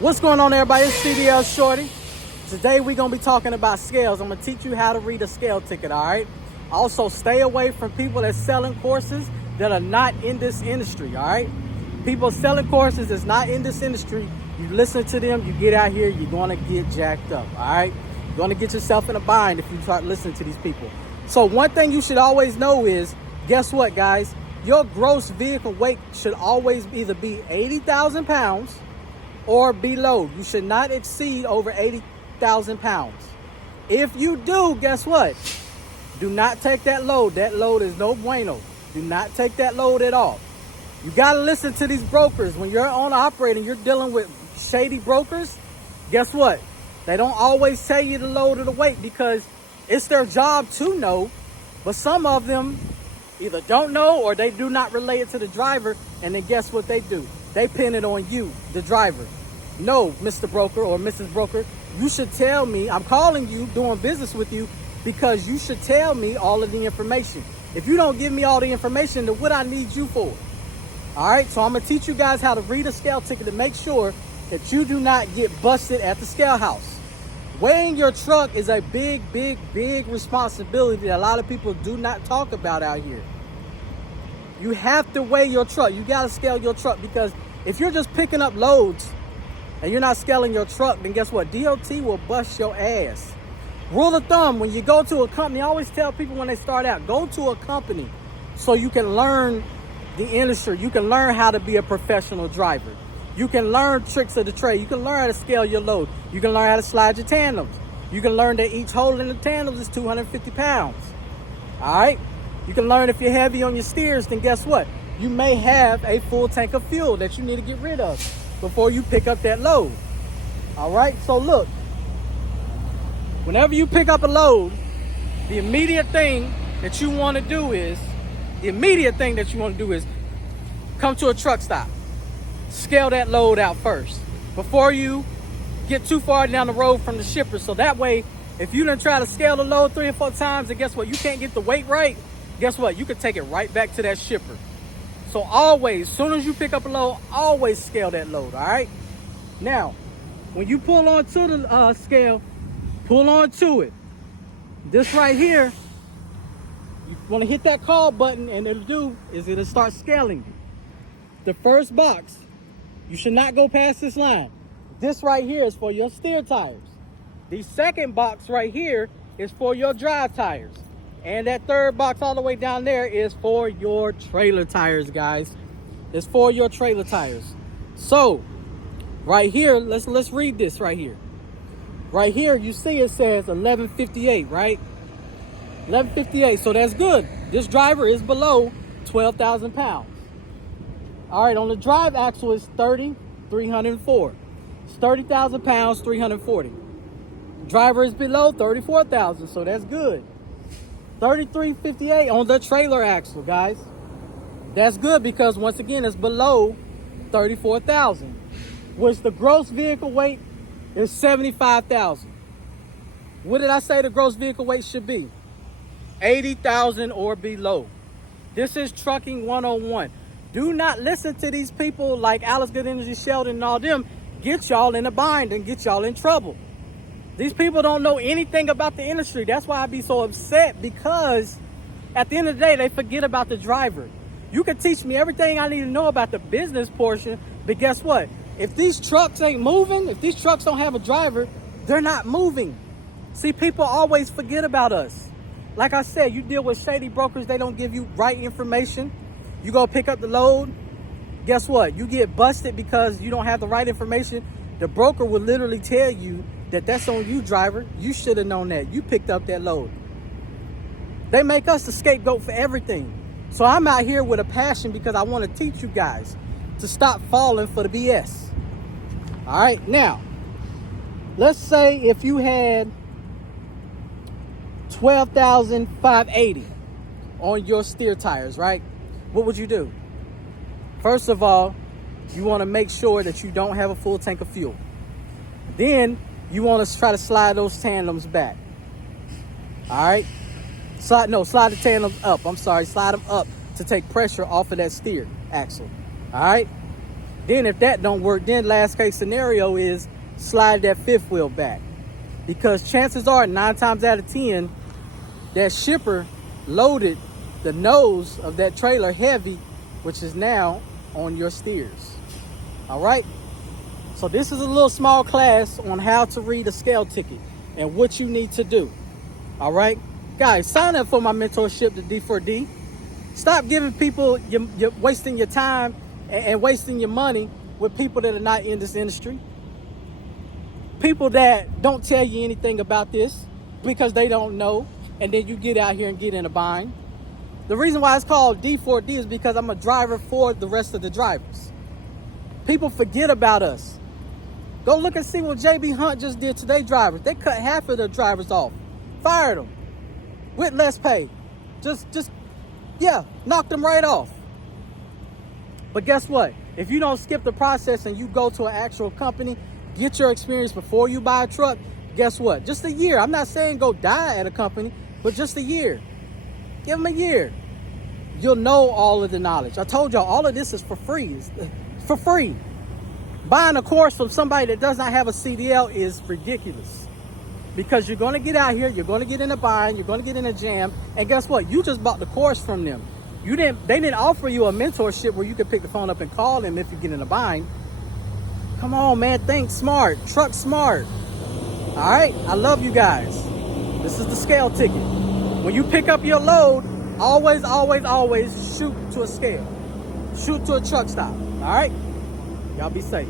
What's going on, everybody? It's CDL Shorty. Today we're going to be talking about scales. I'm going to teach you how to read a scale ticket, all right? Also, stay away from people that's selling courses that are not in this industry, all right? People selling courses that's not in this industry, you listen to them, you get out here, you're going to get jacked up, all right? You're going to get yourself in a bind if you start listening to these people. So one thing you should always know is, guess what, guys? Your gross vehicle weight should always either be 80,000 pounds or below. You should not exceed over 80,000 pounds. If you do, guess what? Do not take that load. That load is no bueno. Do not take that load at all. You got to listen to these brokers. When you're on operating, you're dealing with shady brokers. Guess what? They don't always tell you the load or the weight because it's their job to know. But some of them either don't know or they do not relay it to the driver. And then guess what they do? They pin it on you, the driver. No, Mr. Broker or Mrs. Broker, you should tell me, I'm calling you, doing business with you, because you should tell me all of the information. If you don't give me all the information, then what I need you for? All right, so I'm going to teach you guys how to read a scale ticket to make sure that you do not get busted at the scale house. Weighing your truck is a big responsibility that a lot of people do not talk about out here. You have to weigh your truck. You got to scale your truck because if you're just picking up loads and you're not scaling your truck, then guess what? DOT will bust your ass. Rule of thumb, when you go to a company, I always tell people when they start out, go to a company so you can learn the industry. You can learn how to be a professional driver. You can learn tricks of the trade. You can learn how to scale your load. You can learn how to slide your tandems. You can learn that each hole in the tandems is 250 pounds. All right? You can learn if you're heavy on your steers, then guess what? You may have a full tank of fuel that you need to get rid of before you pick up that load. All right? So look, whenever you pick up a load, the immediate thing that you want to do is come to a truck stop. Scale that load out first before you get too far down the road from the shipper. So that way, if you done try to scale the load 3 or 4 times and guess what? You can't get the weight right. Guess what? You can take it right back to that shipper. So always, as soon as you pick up a load, always scale that load, all right? Now, when you pull onto the scale, pull onto it. This right here, you want to hit that call button and it'll start scaling you. The first box, you should not go past this line. This right here is for your steer tires. The second box right here is for your drive tires. And that third box all the way down there is for your trailer tires, guys. It's for your trailer tires. So, right here, let's read this right here. Right here, you see it says 1158, right? 1158, so that's good. This driver is below 12,000 pounds. All right, on the drive axle is 304. It's 30,000 pounds, 340. Driver is below 34,000, so that's good. 3358 on the trailer axle, guys. That's good because once again, it's below 34,000. Which the gross vehicle weight is 75,000. What did I say the gross vehicle weight should be? 80,000 or below. This is trucking 101. Do not listen to these people like Alice Good Energy, Sheldon, and all them. Get y'all in a bind and get y'all in trouble. These people don't know anything about the industry. That's why I be so upset, because at the end of the day, they forget about the driver. You can teach me everything I need to know about the business portion, but guess what? If these trucks ain't moving, if these trucks don't have a driver, they're not moving. See, people always forget about us. Like I said, you deal with shady brokers. They don't give you right information. You go pick up the load. Guess what? You get busted because you don't have the right information. The broker will literally tell you that that's on you, driver. You should have known that. You picked up that load. They make us the scapegoat for everything. So I'm out here with a passion because I want to teach you guys to stop falling for the BS. All right, now, let's say if you had 12,580 on your steer tires, right? What would you do? First of all, you want to make sure that you don't have a full tank of fuel. Then you want to try to slide those tandems back. All right? Slide the tandems up. Slide them up to take pressure off of that steer axle. All right? Then if that don't work, then last case scenario is slide that fifth wheel back. Because chances are 9 times out of 10, that shipper loaded the nose of that trailer heavy, which is now on your steers. All right. So this is a little small class on how to read a scale ticket and what you need to do. All right, guys, sign up for my mentorship, the D4D. Stop giving people, you're wasting your time and wasting your money with people that are not in this industry. People that don't tell you anything about this because they don't know, and then you get out here and get in a bind. The reason why it's called D4D is because I'm a driver for the rest of the drivers. People forget about us. Go look and see what JB Hunt just did to their drivers. They cut half of their drivers off, fired them with less pay. Knocked them right off. But guess what? If you don't skip the process and you go to an actual company, get your experience before you buy a truck, guess what? Just a year. I'm not saying go die at a company, but just a year. Give them a year. You'll know all of the knowledge. I told y'all, all of this is for free. It's for free. Buying a course from somebody that does not have a CDL is ridiculous. Because you're going to get out here, you're going to get in a bind, you're going to get in a jam, and guess what? You just bought the course from them. They didn't offer you a mentorship where you could pick the phone up and call them if you get in a bind. Come on, man, think smart, truck smart. All right, I love you guys. This is the scale ticket. When you pick up your load, always shoot to a scale. Shoot to a truck stop. All right, y'all be safe.